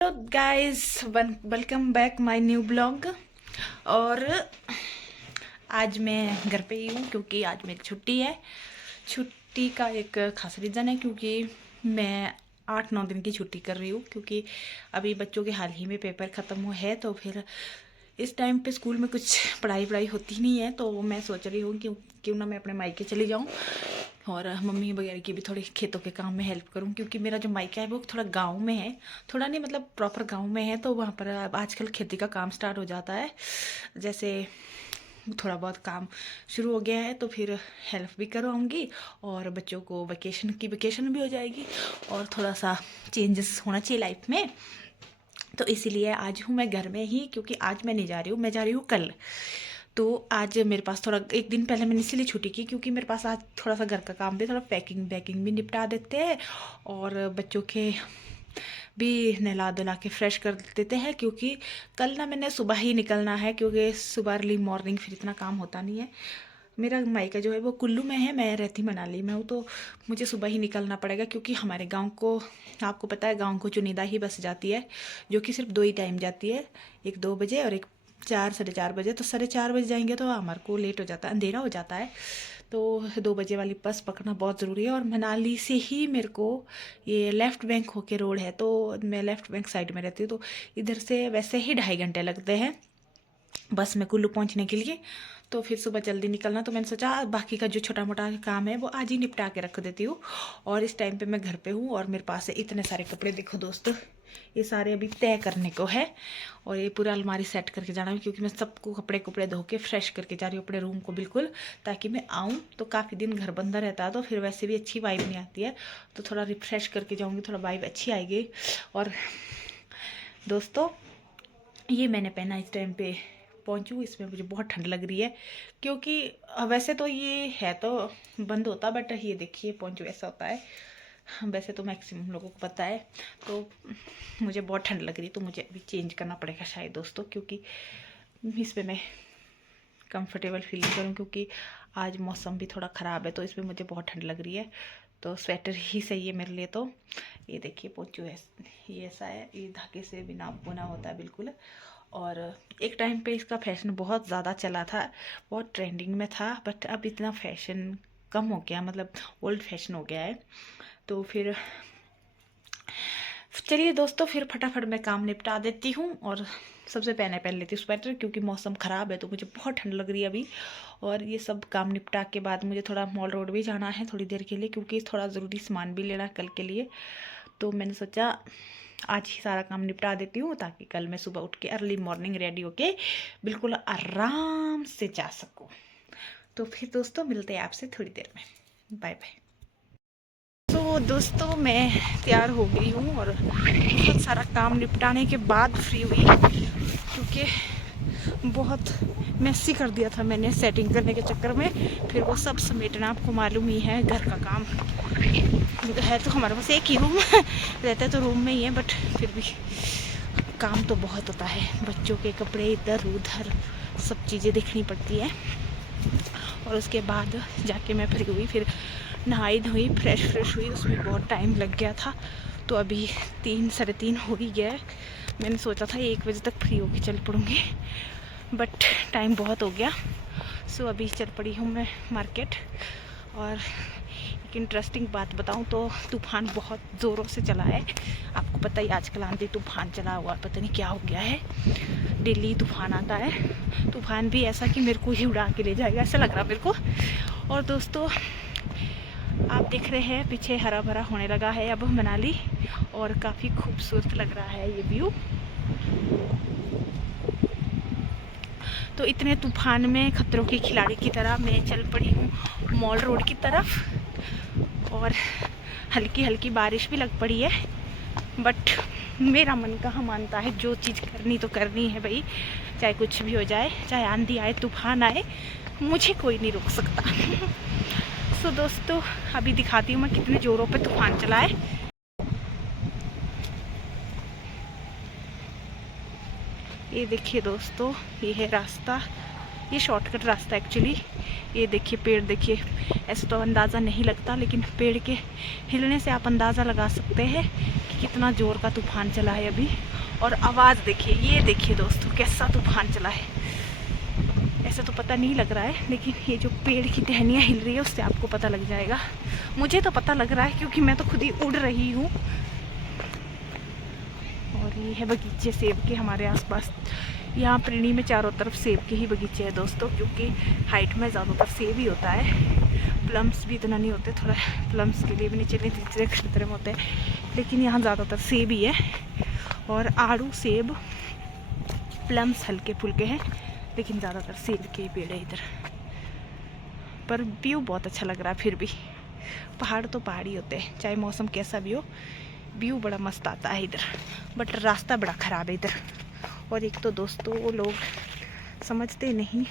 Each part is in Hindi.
Hello guys, welcome back my new blog. और आज मैं घर पे ही हूँ क्योंकि आज मेरी छुट्टी है। छुट्टी का एक खास रीज़न है क्योंकि मैं 8-9 दिन की छुट्टी कर रही हूँ क्योंकि अभी बच्चों के हाल ही में पेपर ख़त्म हुए हैं। तो फिर इस टाइम पे स्कूल में कुछ पढ़ाई होती नहीं है, तो मैं सोच रही हूँ क्यों ना मैं अपने मायके चली जाऊँ और मम्मी वगैरह की भी थोड़ी खेतों के काम में हेल्प करूँ क्योंकि मेरा जो मायका है वो थोड़ा गांव में है। थोड़ा नहीं, मतलब प्रॉपर गांव में है, तो वहाँ पर अब आजकल खेती का काम स्टार्ट हो जाता है। जैसे थोड़ा बहुत काम शुरू हो गया है तो फिर हेल्प भी करवाऊँगी और बच्चों को वेकेशन भी हो जाएगी और थोड़ा सा चेंजेस होना चाहिए लाइफ में। तो इसीलिए आज हूँ मैं घर में ही, क्योंकि आज मैं नहीं जा रही हूँ, मैं जा रही हूँ कल। तो आज मेरे पास थोड़ा एक दिन पहले मैंने इसीलिए छुट्टी की क्योंकि मेरे पास आज थोड़ा सा घर का काम भी, थोड़ा पैकिंग भी निपटा देते हैं और बच्चों के भी नहला धुला के फ्रेश कर देते हैं क्योंकि कल ना मैंने सुबह ही निकलना है क्योंकि सुबह अर्ली मॉर्निंग फिर इतना काम होता नहीं है। मेरा मायका जो है वो कुल्लू में है, मैं रहती मनाली में हूँ, तो मुझे सुबह ही निकलना पड़ेगा क्योंकि हमारे गांव को, आपको पता है, गांव को चुनिंदा ही बस जाती है जो कि सिर्फ 2 ही टाइम जाती है, एक 2 बजे और एक 4-4:30 बजे। तो 4:30 बजे जाएंगे तो हमारे को लेट हो जाता है, अंधेरा हो जाता है। तो 2 बजे वाली बस पकड़ना बहुत ज़रूरी है और मनाली से ही मेरे को ये लेफ़्ट बैंक होके रोड है, तो मैं लेफ़्ट बैंक साइड में रहती हूँ, तो इधर से वैसे ही 2.5 घंटे लगते हैं बस में कुल्लू पहुंचने के लिए। तो फिर सुबह जल्दी निकलना, तो मैंने सोचा बाकी का जो छोटा मोटा काम है वो आज ही निपटा के रख देती हूँ। और इस टाइम पे मैं घर पे हूँ और मेरे पास है इतने सारे कपड़े, देखो दोस्तों, ये सारे अभी तय करने को है और ये पूरा अलमारी सेट करके जाना है क्योंकि मैं सबको कपड़े धो के फ्रेश करके जा रही हूँ अपने रूम को बिल्कुल, ताकि मैं आऊँ तो काफ़ी दिन घर बंदा रहता है तो फिर वैसे भी अच्छी वाइब नहीं आती है, तो थोड़ा रिफ्रेश करके जाऊँगी, थोड़ा वाइब अच्छी आएगी। और दोस्तों, ये मैंने पहना इस टाइम पे पहुंचू, इसमें मुझे बहुत ठंड लग रही है क्योंकि वैसे तो ये है तो बंद होता, बट ये देखिए पहुंचू ऐसा होता है, वैसे तो मैक्सिमम लोगों को पता है। तो मुझे बहुत ठंड लग रही है तो मुझे अभी चेंज करना पड़ेगा शायद दोस्तों, क्योंकि इसमें मैं कंफर्टेबल फील करूँ क्योंकि आज मौसम भी थोड़ा ख़राब है, तो इसमें मुझे बहुत ठंड लग रही है, तो स्वेटर ही सही है मेरे लिए। तो ये देखिए पोंचू है, ये ऐसा है, ये धागे से बिना बुना होता है बिल्कुल। और एक टाइम पे इसका फैशन बहुत ज़्यादा चला था, बहुत ट्रेंडिंग में था, बट अब इतना फैशन कम हो गया, मतलब ओल्ड फैशन हो गया है। तो फिर चलिए दोस्तों, फिर फटाफट मैं काम निपटा देती हूँ और सबसे पहन लेती हूँ स्वेटर क्योंकि मौसम ख़राब है तो मुझे बहुत ठंड लग रही है अभी। और ये सब काम निपटा के बाद मुझे थोड़ा मॉल रोड भी जाना है थोड़ी देर के लिए क्योंकि थोड़ा ज़रूरी सामान भी लेना है कल के लिए। तो मैंने सोचा आज ही सारा काम निपटा देती हूँ ताकि कल मैं सुबह उठ के अर्ली मॉर्निंग रेडी होके बिल्कुल आराम से जा सकूँ। तो फिर दोस्तों मिलते हैं आपसे थोड़ी देर में, बाय बाय। तो दोस्तों, मैं तैयार हो गई हूँ और बहुत सारा काम निपटाने के बाद फ्री हुई क्योंकि बहुत मैसी कर दिया था मैंने सेटिंग करने के चक्कर में, फिर वो सब समेटना, आपको मालूम ही है घर का काम है। तो हमारे पास एक ही रूम रहता है तो रूम में ही है, बट फिर भी काम तो बहुत होता है, बच्चों के कपड़े इधर उधर सब चीज़ें देखनी पड़ती है। और उसके बाद जाके मैं फ्री हुई, फिर नहाई धोई फ्रेश हुई, उसमें बहुत टाइम लग गया था। तो अभी 3-3:30 हो ही गया है। मैंने सोचा था 1 बजे तक फ्री होके चल पड़ूँगी, बट टाइम बहुत हो गया। सो अभी चल पड़ी हूँ मैं मार्केट। और एक इंटरेस्टिंग बात बताऊँ तो तूफ़ान बहुत ज़ोरों से चला है, आपको पता ही आजकल आंधी तूफ़ान चला हुआ, पता नहीं क्या हो गया है, डेली तूफ़ान आता है। तूफ़ान भी ऐसा कि मेरे को ही उड़ा के ले जाएगा ऐसा लग रहा मेरे को। और दोस्तों, आप देख रहे हैं पीछे हरा भरा होने लगा है अब मनाली, और काफ़ी खूबसूरत लग रहा है ये व्यू। तो इतने तूफान में खतरों के खिलाड़ी की तरह मैं चल पड़ी हूँ मॉल रोड की तरफ, और हल्की हल्की बारिश भी लग पड़ी है, बट मेरा मन कहाँ मानता है, जो चीज़ करनी तो करनी है भाई, चाहे कुछ भी हो जाए, चाहे आंधी आए तूफान आए, मुझे कोई नहीं रोक सकता। सो दोस्तों, अभी दिखाती हूँ मैं कितने ज़ोरों पे तूफान चला है। ये देखिए दोस्तों, ये है रास्ता, ये शॉर्टकट रास्ता एक्चुअली। ये देखिए पेड़, देखिए ऐसे तो अंदाज़ा नहीं लगता, लेकिन पेड़ के हिलने से आप अंदाज़ा लगा सकते हैं कि कितना ज़ोर का तूफान चला है अभी। और आवाज़ देखिए, ये देखिए दोस्तों कैसा तूफान चला है। ऐसा तो पता नहीं लग रहा है, लेकिन ये जो पेड़ की टहनियाँ हिल रही है उससे आपको पता लग जाएगा। मुझे तो पता लग रहा है क्योंकि मैं तो खुद ही उड़ रही हूँ। और ये है बगीचे सेब के हमारे आसपास। यहाँ प्रेणी में चारों तरफ सेब के ही बगीचे हैं दोस्तों, क्योंकि हाइट में ज़्यादातर सेब ही होता है। प्लम्स भी इतना नहीं होते, थोड़ा प्लम्स के लिए भी नीचे खतरे में होते हैं, लेकिन यहाँ ज़्यादातर सेब ही है। और आड़ू, सेब, प्लम्स हल्के फुल्के हैं, लेकिन ज़्यादातर सेब के ही पेड़ है इधर। पर व्यू बहुत अच्छा लग रहा है। फिर भी पहाड़ तो पहाड़ ही होते हैं, चाहे मौसम कैसा भी हो, व्यू बड़ा मस्त आता है इधर। बट रास्ता बड़ा ख़राब है इधर। और एक तो दोस्तों वो लोग समझते नहीं,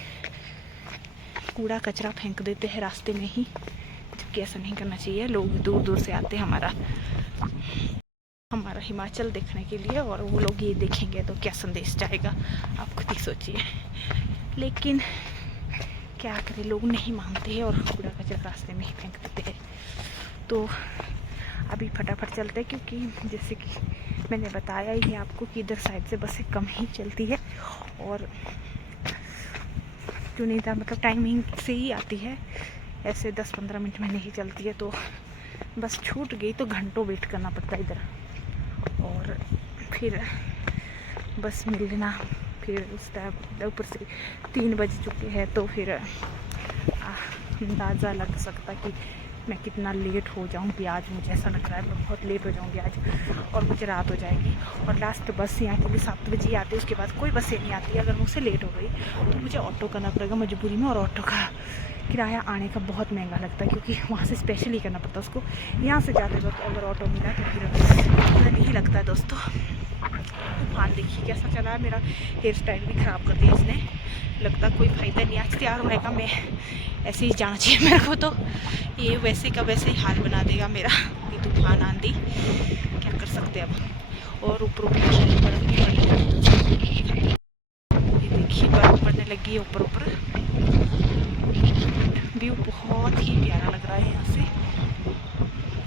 कूड़ा कचरा फेंक देते हैं रास्ते में ही, जबकि ऐसा नहीं करना चाहिए। लोग दूर दूर से आते हैं हमारा हिमाचल देखने के लिए, और वो लोग ये देखेंगे तो क्या संदेश जाएगा, आप खुद ही सोचिए। लेकिन क्या करें, लोग नहीं मानते हैं और कूड़ा कचरा रास्ते में ही फेंक देते हैं। तो अभी फटाफट चलते हैं, क्योंकि जैसे कि मैंने बताया ही आपको कि इधर साइड से बसें कम ही चलती है, और क्यों नहीं था, मतलब टाइमिंग से ही आती है, ऐसे 10-15 मिनट में नहीं चलती है। तो बस छूट गई तो घंटों वेट करना पड़ता है इधर, और फिर बस मिलना, फिर उस टाइम ऊपर से 3 बज चुके हैं। तो फिर अंदाज़ा लग सकता कि मैं कितना लेट हो जाऊंगी आज। मुझे ऐसा लग रहा है मैं बहुत लेट हो जाऊंगी आज, और मुझे रात हो जाएगी। और लास्ट बस यहाँ के लिए 7 बजे आती है, उसके बाद कोई बसें नहीं आती। अगर मुझसे लेट हो गई तो मुझे ऑटो करना पड़ेगा मजबूरी में, और ऑटो का किराया आने का बहुत महंगा लगता है, क्योंकि वहाँ से स्पेशल ही करना पड़ता है उसको। यहाँ से जाते वक्त अगर ऑटो मिला तो फिर इतना नहीं लगता है दोस्तों। तूफान देखिए कैसा चला है, मेरा हेयर स्टाइल भी ख़राब कर दिया इसने। लगता कोई फ़ायदा नहीं आज तैयार होने का, मैं ऐसे ही जाना चाहिए मेरे को। तो ये वैसे का वैसे ही हाल बना देगा मेरा ये तूफान, आंधी, क्या कर सकते हैं अब। और ऊपर बर्फ़ भी पड़ने लगी, ये देखिए बर्फ़ पड़ने लगी है ऊपर ऊपर। व्यू बहुत ही प्यारा लग रहा है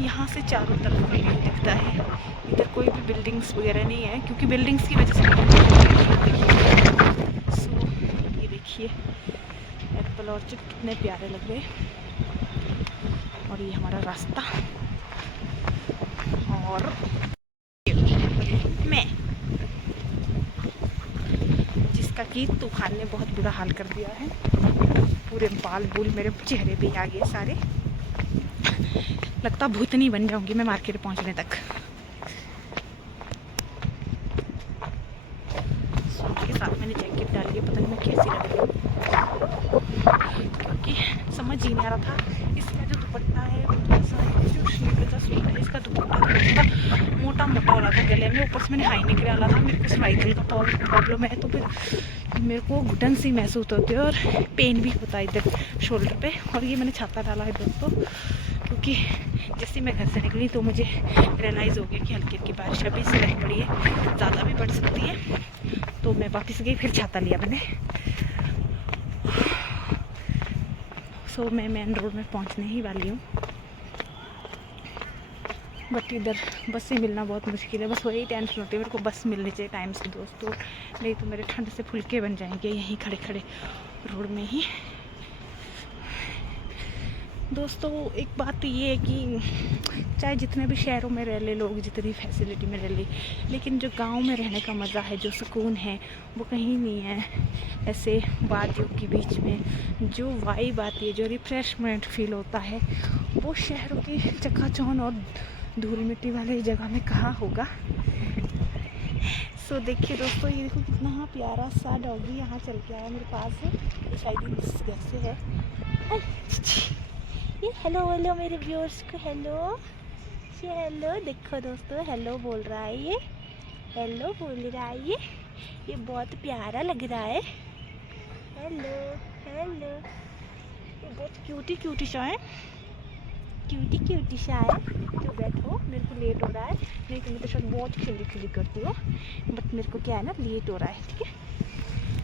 यहाँ से चारों तरफ का व्यू दिखता है। इधर कोई भी बिल्डिंग्स वगैरह नहीं है, क्योंकि बिल्डिंग्स की वजह से ये देखिए एप्पल ऑर्चर्ड कितने प्यारे लग रहे। और ये हमारा रास्ता, और मैं जिसका कि तूफान ने बहुत बुरा हाल कर दिया है। पूरे बाल बूल मेरे चेहरे पे आ गए सारे। लगता भूतनी बन जाऊंगी मैं मार्केट पहुंचने तक। सूट के साथ मैंने जैकेट डाली है, पता नहीं मैं कैसी लग रही हूँ, क्योंकि समझ ही नहीं आ रहा था। इसका जो दुपट्टा है वो थोड़ा सा, जो शेड का सूट है इसका दुपट्टा मोटा मोटा वाला था गले में, ऊपर से मैंने हाई नेक डाला था। मेरे को सर्वाइकल का प्रॉब्लम है, तो फिर मेरे को घुटन सी महसूस होती है और पेन भी होता है इधर शोल्डर पे। और ये मैंने छाता डाला है दोस्तों, क्योंकि जैसे मैं घर से निकली तो मुझे रियलाइज़ हो गया कि हल्की हल्की बारिश अभी से लग पड़ी है, ज़्यादा भी पड़ सकती है। तो मैं वापस गई, फिर छाता लिया मैंने। सो मैं मेन रोड में पहुंचने ही वाली हूँ, बट इधर बस से मिलना बहुत मुश्किल है। बस वही टेंशन होती है मेरे को, बस मिलनी चाहिए टाइम से दोस्तों, नहीं तो मेरे ठंड से फुलके बन जाएंगे यहीं खड़े खड़े रोड में ही। दोस्तों एक बात तो ये है कि चाहे जितने भी शहरों में रह ले लोग, जितनी फैसिलिटी में रह ले, लेकिन जो गांव में रहने का मज़ा है, जो सुकून है, वो कहीं नहीं है। ऐसे वादियों के बीच में जो वाइब आती है, जो रिफ्रेशमेंट फील होता है, वो शहरों की चकाचौंध और धूल मिट्टी वाले जगह में कहाँ होगा। सो देखिए दोस्तों, ये देखो कितना प्यारा सा डॉगी यहाँ चल के आया मेरे पास, शायद इस घर से है। ये हेलो हेलो मेरे व्यूअर्स को हेलो हेलो, देखो दोस्तों हेलो बोल रहा है, ये हेलो बोल रहा है, ये बहुत प्यारा लग रहा है। हेलो हेलो, ये बहुत क्यूटी सा है, क्यूटी सा है। तो बैठो, मेरे को लेट हो रहा है, नहीं तो मैं तो शायद बहुत खिली करती हूँ, बट मेरे को क्या है ना, लेट हो रहा है, ठीक है।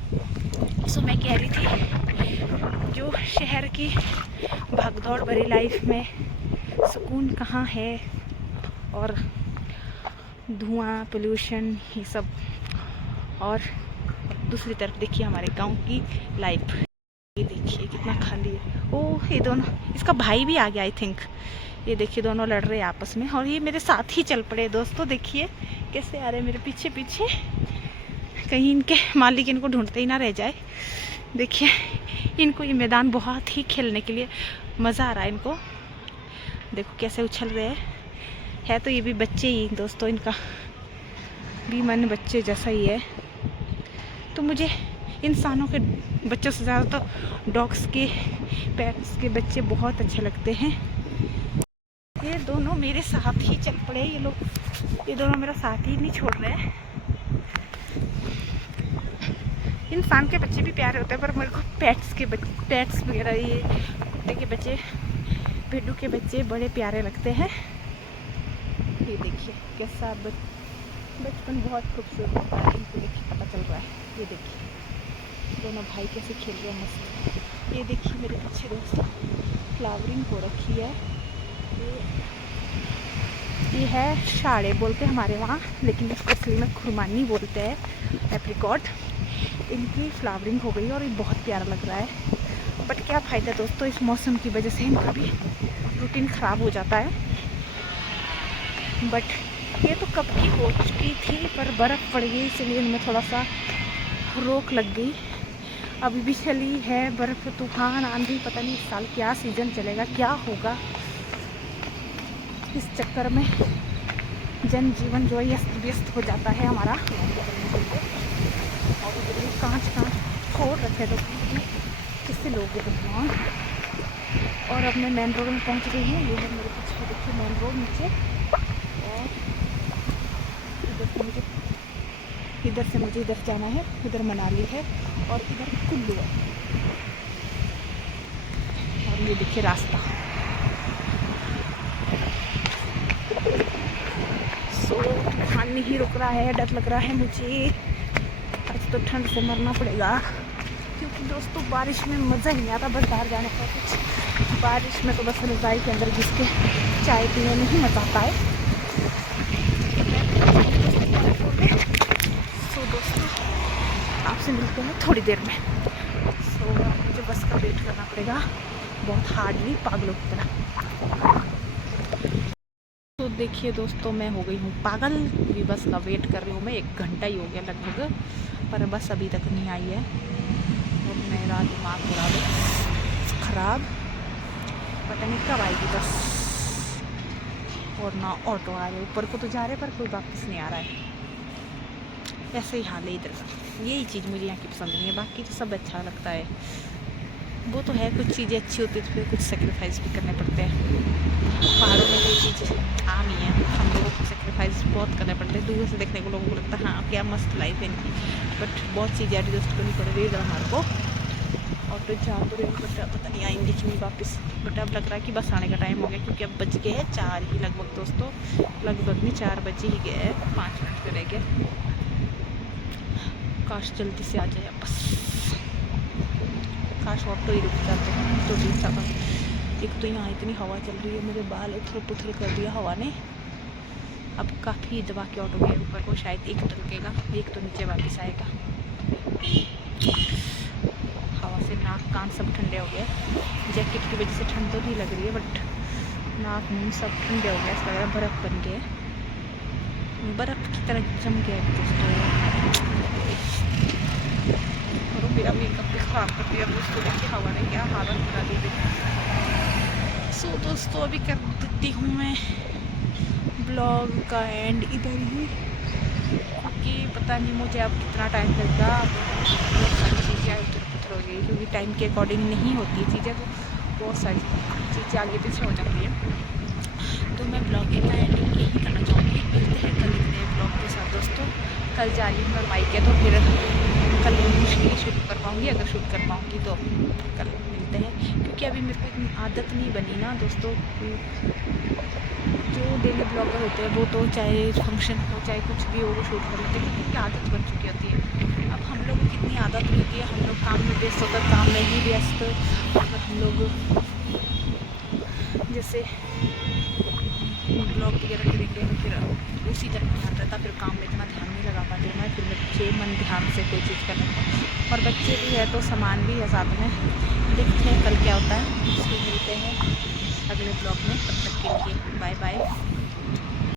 सो मैं कह रही थी जो शहर की भागदौड़ भरी लाइफ में सुकून कहाँ है, और धुआं, पोल्यूशन, ये सब। और दूसरी तरफ देखिए हमारे गांव की लाइफ, ये देखिए कितना खाली है। ओह, ये दोनों, इसका भाई भी आ गया आई थिंक। ये देखिए दोनों लड़ रहे हैं आपस में, और ये मेरे साथ ही चल पड़े दोस्तों। देखिए कैसे आ रहे मेरे पीछे पीछे, कहीं इनके मालिक इनको ढूंढते ही ना रह जाए। देखिए इनको ये मैदान बहुत ही खेलने के लिए मज़ा आ रहा है इनको। देखो कैसे उछल रहे हैं। है तो ये भी बच्चे ही दोस्तों, इनका भी मन बच्चे जैसा ही है। तो मुझे इंसानों के बच्चों से ज़्यादा तो डॉग्स के, पेट्स के बच्चे बहुत अच्छे लगते हैं। ये दोनों मेरे साथ ही चल पड़े, ये लोग, ये दोनों मेरा साथ ही नहीं छोड़ रहे हैं। इंसान के बच्चे भी प्यारे होते हैं, पर मेरे को पेट्स वगैरह, ये कुत्ते के बच्चे, भेड़ू के बच्चे बड़े प्यारे लगते हैं। ये देखिए कैसा बचपन बहुत खूबसूरत होता है, इनको देखिए पता चल रहा है। ये देखिए दोनों भाई कैसे खेल रहे हैं मस्त। ये देखिए मेरे पीछे दोस्तों फ्लावरिंग हो रखी है। ये है शाड़े बोलते हैं हमारे वहाँ, लेकिन इसको असली में खुरमानी बोलते हैं, एप्रिकॉट। इनकी फ्लावरिंग हो गई और ये बहुत प्यारा लग रहा है। बट क्या फ़ायदा दोस्तों, इस मौसम की वजह से इनका भी रूटीन ख़राब हो जाता है। बट ये तो कब की हो चुकी थी, पर बर्फ़ पड़ गई इसलिए इनमें थोड़ा सा रोक लग गई। अभी भी चली है बर्फ़, तूफान, आंधी, पता नहीं इस साल क्या सीज़न चलेगा, क्या होगा। इस चक्कर में जनजीवन जो है अस्त व्यस्त हो जाता है हमारा। और कांच फोड़ रखे तो किससे लोग भगवान। और अब मैं मेन रोड में पहुंच गई हूँ। ये है मेरे पीछे देखिए मेन रोड नीचे, और इधर से मुझे इधर जाना है। इधर मनाली है और इधर कुल्लू है। और ये देखिए रास्ता। तूफान नहीं रुक रहा है, डर लग रहा है मुझे। आज तो ठंड से मरना पड़ेगा, क्योंकि दोस्तों बारिश में मज़ा ही नहीं आता बस बाहर जाने का कुछ। बारिश में तो बस रज़ाई के अंदर घिस के चाय पीने में ही मज़ा आता है। सो दोस्तों आपसे मिलते हैं थोड़ी देर में। सो मुझे बस का वेट करना पड़ेगा बहुत हार्डली, पागलों की तरह। तो देखिए दोस्तों मैं हो गई हूँ पागल, पूरी बस का वेट कर रही हूँ मैं। 1 घंटा ही हो गया लगभग, पर बस अभी तक नहीं आई है। और मेरा दिमाग पूरा ख़राब, पता नहीं कब आएगी बस। और ना ऑटो आ रहे, ऊपर को तो जा रहे पर कोई वापस नहीं आ रहा है। ऐसे ही हाल है इधर का। यही चीज़ मुझे यहाँ की पसंद नहीं है, बाकी तो सब अच्छा लगता है। वो तो है, कुछ चीज़ें अच्छी होती है तो फिर कुछ सेक्रीफाइस भी करने पड़ते हैं। पहाड़ों में कोई चीज़ आम ही है, हम लोगों को सेक्रीफाइस बहुत करने पड़ते हैं। दूर से देखने को लोगों को लगता है हाँ क्या मस्त लाइफ है इनकी, बट बहुत चीज़ें एडजस्ट करनी पड़ रही है इधर हमारे को। और तो जा तो रही बट पता नहीं आएंगे कि नहीं वापस। बट अब लग रहा है कि बस आने का टाइम हो गया, क्योंकि अब बज गए हैं 4 ही लगभग दोस्तों। लगभग नहीं, 4 बजे ही गए हैं, 5 मिनट तो रह गए। काश जल्दी से आ जाए बस, काश ऑटो ही रुक जाते हैं तो ठीक था। एक तो यहाँ इतनी हवा चल रही है, मेरे बाल उथल पुथल कर दिया हवा ने। अब काफ़ी दबा के ऑटो के ऊपर को शायद एक तो रुकेगा, एक तो नीचे वापस आएगा। हवा से नाक कान सब ठंडे हो गए। जैकेट की वजह से ठंड तो नहीं लग रही है, बट नाक मुँह सब ठंडे हो गए। ऐसा लग रहा है बर्फ़ बन गए, बर्फ़ की तरह जम गया दोस्तों। और मेरा मेकअप भी ख़राब कर दिया दोस्तों, देखिए हवा ने क्या हालत बना दी। सो दोस्तों अभी कर देती हूँ मैं ब्लॉग का एंड इधर ही, क्योंकि पता नहीं मुझे अब कितना टाइम लगेगा। बहुत सारी चीज़ें इधर उधर हो गई, क्योंकि टाइम के अकॉर्डिंग नहीं होती है चीज़ें, तो बहुत सारी चीज़ें आगे पीछे हो जाती है। तो मैं ब्लॉग का एंडिंग यही करना चाहूँगी। मिलते हैं कल एक नए ब्लॉग के साथ दोस्तों। कल जा रही हूँ मैं मायके, तो फिर कल मुश्किल ही शूट कर पाऊँगी, अगर शूट कर पाऊँगी तो कल मिलते हैं। क्योंकि अभी मेरे को इतनी आदत नहीं बनी ना दोस्तों। जो डेली ब्लॉगर होते हैं वो तो चाहे फंक्शन हो चाहे कुछ भी हो वो शूट कर लेते हैं, क्योंकि आदत बन चुकी होती है। अब हम लोग को कितनी आदत रहती है, हम लोग काम में व्यस्त होकर काम में ही व्यस्त, अगर हम लोग जैसे ब्लॉग वगैरह करेंगे फिर उसी तरफ ध्यान रहता, फिर काम में इतना ध्यान नहीं लगा पाती मैं, फिर बच्चे मन ध्यान से कोई चीज़ करने को, और बच्चे भी है तो सामान भी है साथ में। देखते हैं कल क्या होता है, इसको मिलते हैं अगले ब्लॉग में, तब तक के लिए बाय बाय।